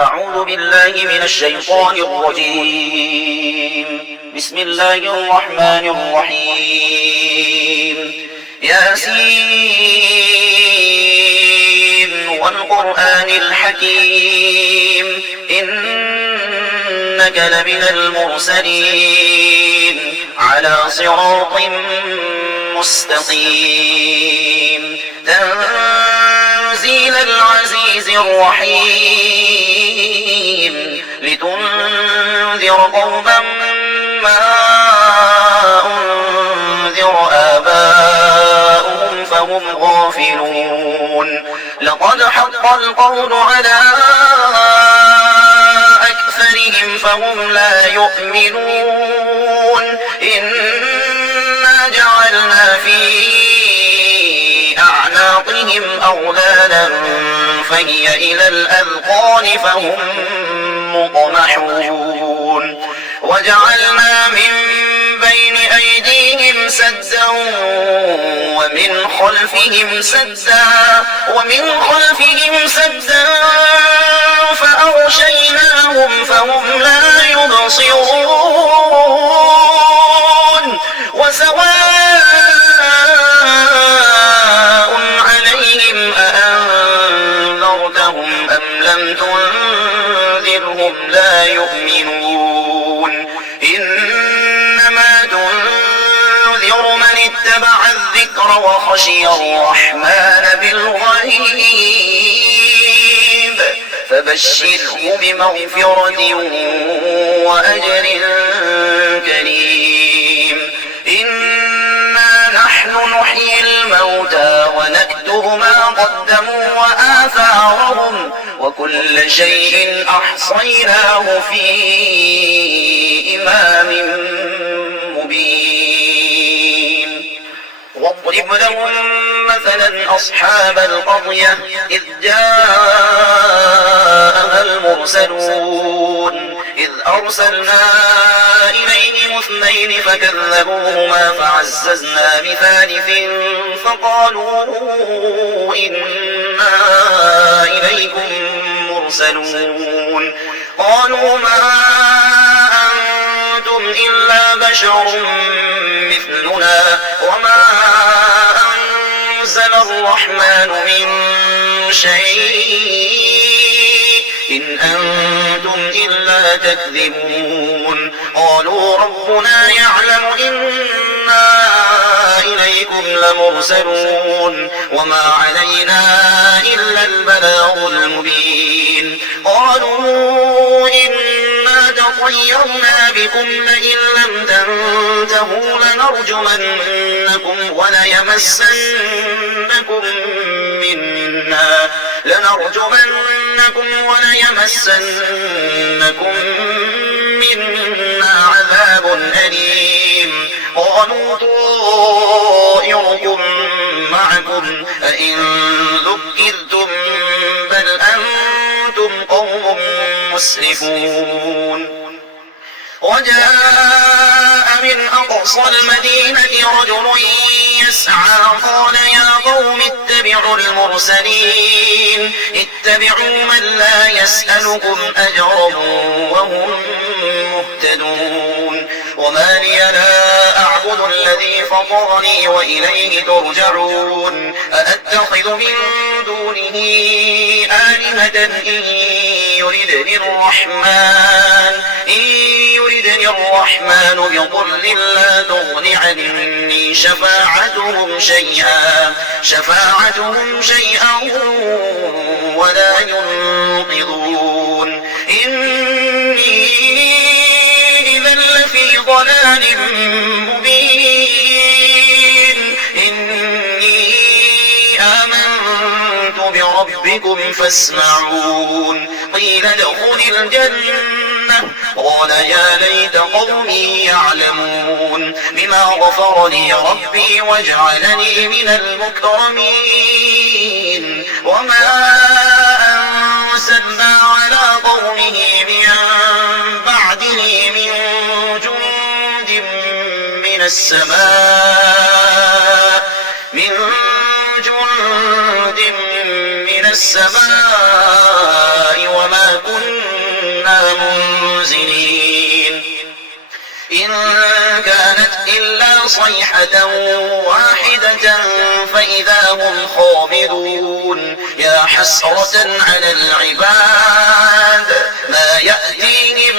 أعوذ بالله من الشيطان الرجيم. بسم الله الرحمن الرحيم. ياسين والقرآن الحكيم إنك لمن المرسلين على صراط مستقيم تنزيل العزيز الرحيم لتنذر قوما ما أنذر آباؤهم فهم غافلون لقد حق القول على أكثرهم فهم لا يؤمنون إنا جعلنا في أعناقهم أغلالا فهي إلى الأذقان فهم مطمحون وجعلنا من بين أيديهم سدا ومن خلفهم سدا فأغشيناهم فهم لا يبصرون وسواء عليهم أأنذرتهم أم لم تنذرهم لا يؤمنون إنما تنذر من اتبع الذكر وخشي الرحمن بالغيب فبشره بمغفرة وأجر كريم إنا نحن نحيي الموتى ونكتب ما قدموا وآثارهم وكل شيء أحصيناه في إمام مبين واضرب لهم مثلا أصحاب القرية إذ جاءها المرسلون إذ أرسلنا إليهم اثنين فكذبوهما فعززنا بثالث فقالوا إنا إليكم مرسلون قالوا ما أنتم إلا بشر مثلنا وما أنزل الرحمن من شيء إن أنتم إلا تكذبون قالوا ربنا يعلم إنا إليكم لمرسلون وما علينا إلا البلاغ المبين قالوا إنا تطيرنا بكم لئن لم تنتهوا لنرجمنكم وليمسنكم منا عذاب أليم قالوا طائركم معكم أئن ذكرتم بل أنتم قوم مسرفون وجاء من أقصى المدينة رجل يسعى قال يا قوم اتبعوا المرسلين اتبعوا من لا يسألكم أجرا وهم مهتدون وما لي لا أعبد الذي فطرني وإليه ترجعون أأتخذ من دونه آلهة إن يردني الرحمن بضر لا تغن عني شفاعتهم شيئا ولا ينقذون إني إذا لفي ضلال مبين إني آمنت بربكم فاسمعون قيل ادخل الجنة قال يا ليت قومي يعلمون بما غفر لي ربي وجعلني من المكرمين وما أرسلنا على قومه من بعده من جند من السماء وما كنا المنزلين إن كانت إلا صيحة واحدة فإذا هم خامدون يا حسرة على العباد ما يأتيهم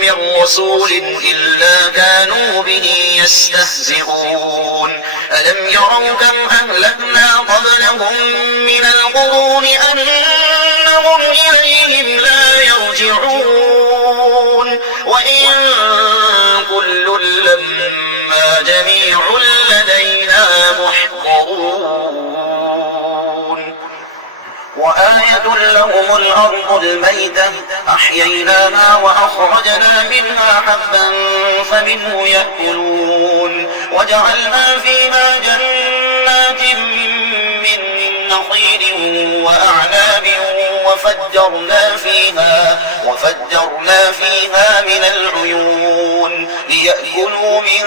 من رسول إلا كانوا به يستهزئون ألم يروا كم أهلكنا قبلهم من القرون أنهم إليهم لا يرجعون وإن كل لما جميع لدينا محضرون وآية لهم الأرض الميتة أحييناها وأخرجنا منها حبا فمنه يأكلون وجعلنا فيها جنات من نخيل وأعناب وفجرنا فيها من العيون ليأكلوا من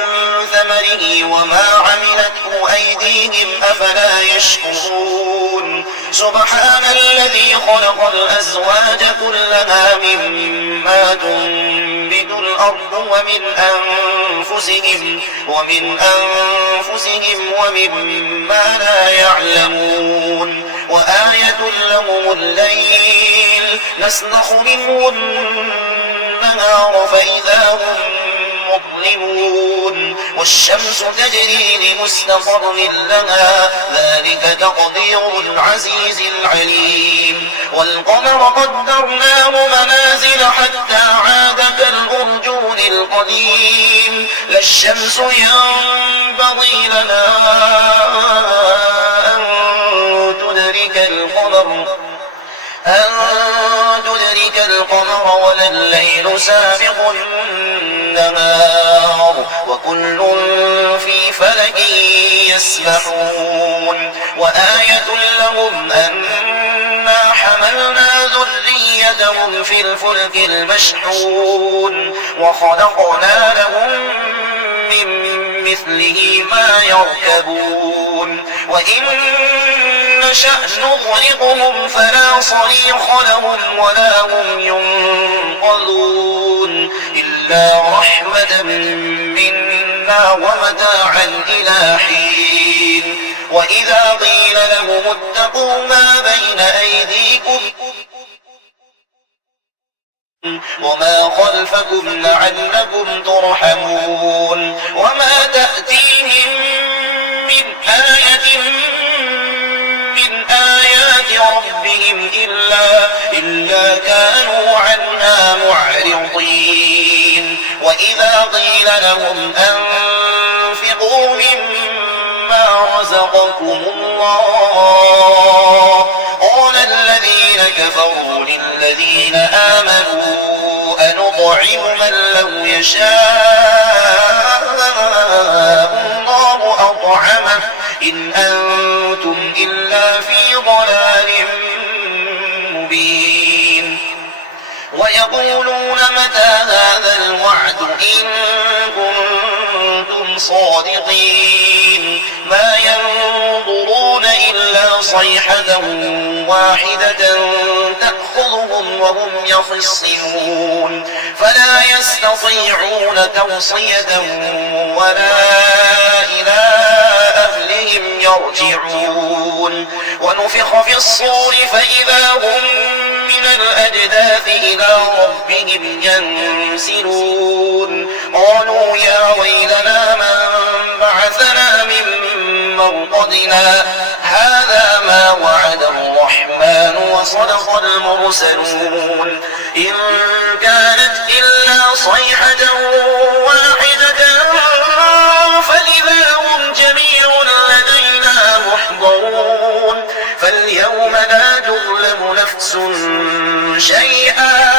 ثمره وما عملته أيديهم أفلا يشكرون سبحان الذي خلق الأزواج كلها مما تنبت الأرض ومن أنفسهم ومما لا يعلمون وآية لهم الليل نسلخ منه النهار فإذا هم مظلمون والشمس تجري لمستقر لها ذلك تقدير العزيز العليم والقمر قدرناه منازل حتى عاد كالأرجون القديم لا الشمس ينبغي لها أن تدرك القمر ولا الليل سابق النهار وكل في فلك يسبحون وآية لهم أنا حملنا ذريتهم في الفلك المشحون وخلقنا لهم من مثله ما يركبون وإن نشأ نغرقهم فلا صريخ لهم ولا هم ينقذون إلا رحمة منا ومتاعا إلى حين وإذا قيل لهم اتقوا ما بين أيديكم وما خلفكم لعلكم ترحمون وما تأتيهم من آية من آيات ربهم إلا كانوا عنها معرضين وإذا قيل لهم أنفقوا مما رزقكم الله قال الذين كفروا للذين آمنوا أنطعم من لو يشاء الله أطعمه إن أنتم إلا في ضلال مبين ويقولون متى هذا الوعد إن كنتم صادقين ما ينظرون إلا صيحة واحدة تأخذهم وهم يخصمون فلا يستطيعون توصية ولا إلى أهلهم يرجعون ونفخ في الصور فإذا هم من الأجداث إلى ربهم ينسلون قالوا يا ويلنا من بعثنا من مرقدنا هذا ما وعد الرحمن وصدق المرسلون إن كانت إلا صيحة واحدة فإذا هم جميع لدينا محضرون فاليوم لا تظلم نفس شيئا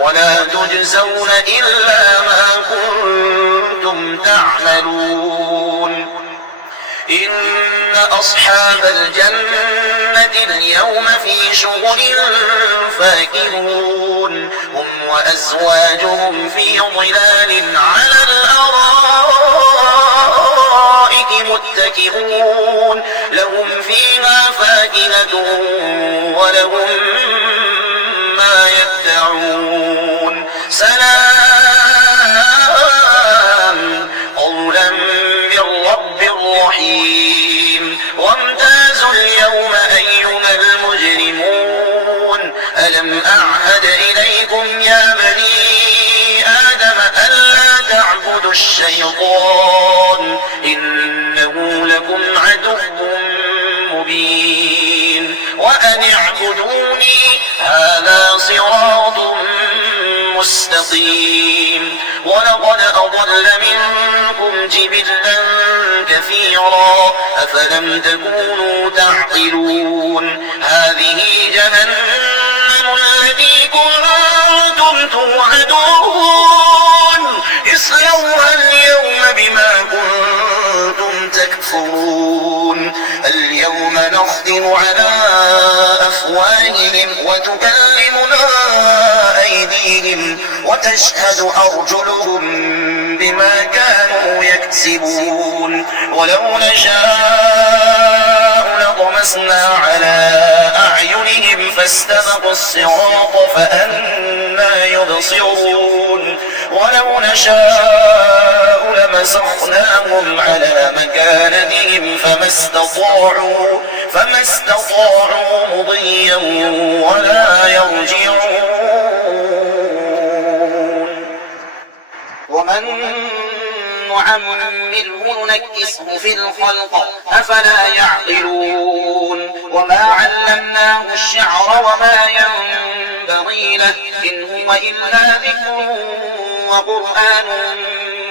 ولا تجزون إلا ما كنتم تعملون إن أصحاب الجنة اليوم في شغل فاكهون هم وأزواجهم في ظلال على الأرائك متكئون لهم فيها فاكهة ولهم ما يدعون سلام الشيطان إنه لكم عدو مبين وأن اعبدوني هذا صراط مستقيم ولقد أضل منكم جبلا كثيرا أفلم تكونوا تعقلون هذه جهنم التي كنتم توعدون اصلوها اليوم بما كنتم تكفرون اليوم نختم على أفواههم وتكلمنا أيديهم وتشهد أرجلهم بما كانوا يكسبون ولو نشاء لطمسنا على أعينهم فاستبقوا الصراط فأنى يبصرون ولو نشاء لمسخناهم على مكانتهم فما استطاعوا مضيا ولا يرجعون ومن نعمره ننكسه في الخلق أفلا يعقلون وما علمناه الشعر وما ينبغي له إن هو إلا ذكر وقرآن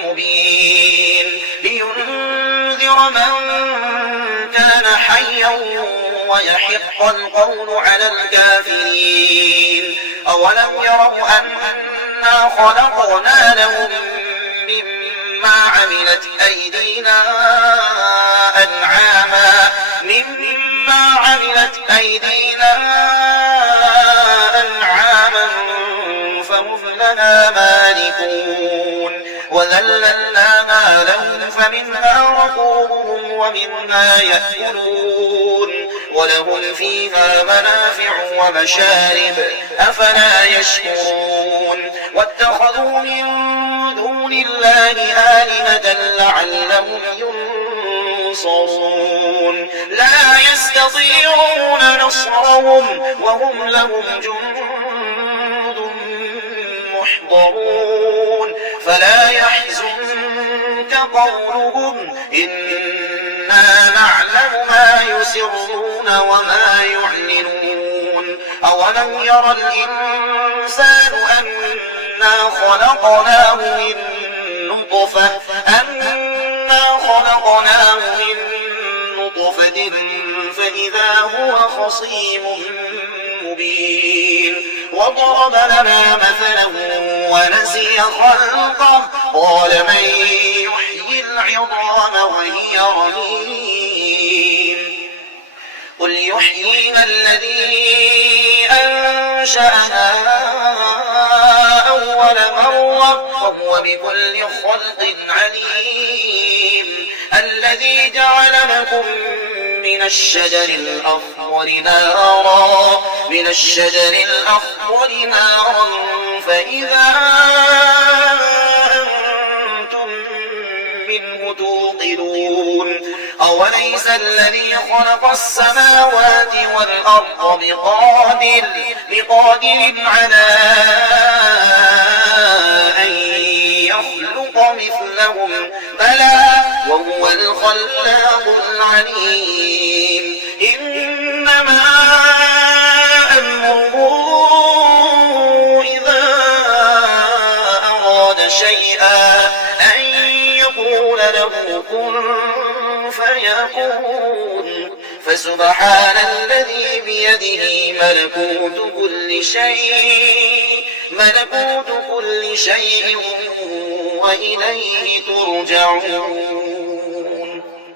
مبين لينذر من كان حيا ويحق القول على الكافرين أولم يروا أنا خلقنا لهم مما عملت أيدينا أنعاما فهم لنا مالكون وذللناها لهم فمنها ركوبهم ومنها يأكلون ولهم فيها منافع ومشارب أفلا يشكرون واتخذوا من دون الله آلهة لعلهم ينصرون لا يستطيعون نصرهم وهم لهم جند محضرون فلا يحزنك قولهم إنا نعلم ما يسرون وما يعلنون أولم ير الإنسان أنا خلقناه من نطفة فإذا هو خصيم مبين وضرب لنا مثلا ونسي خلقه قال من يحيي العظام وهي رميم قل يحييها الذي أنشأها أول مرة وهو بكل خلق عليم الذي جعل لكم من الشجر الأخضر نارا فإذا أنتم منه توقدون أوليس الذي خلق السماوات والأرض بقادر على أن يخلق مثلهم بلى وهو الخلاق العليم إنما أمره إذا أراد شيئا أن يقول له كن فيكون فسبحان الذي بيده ملكوت كل شيء وإليه ترجعون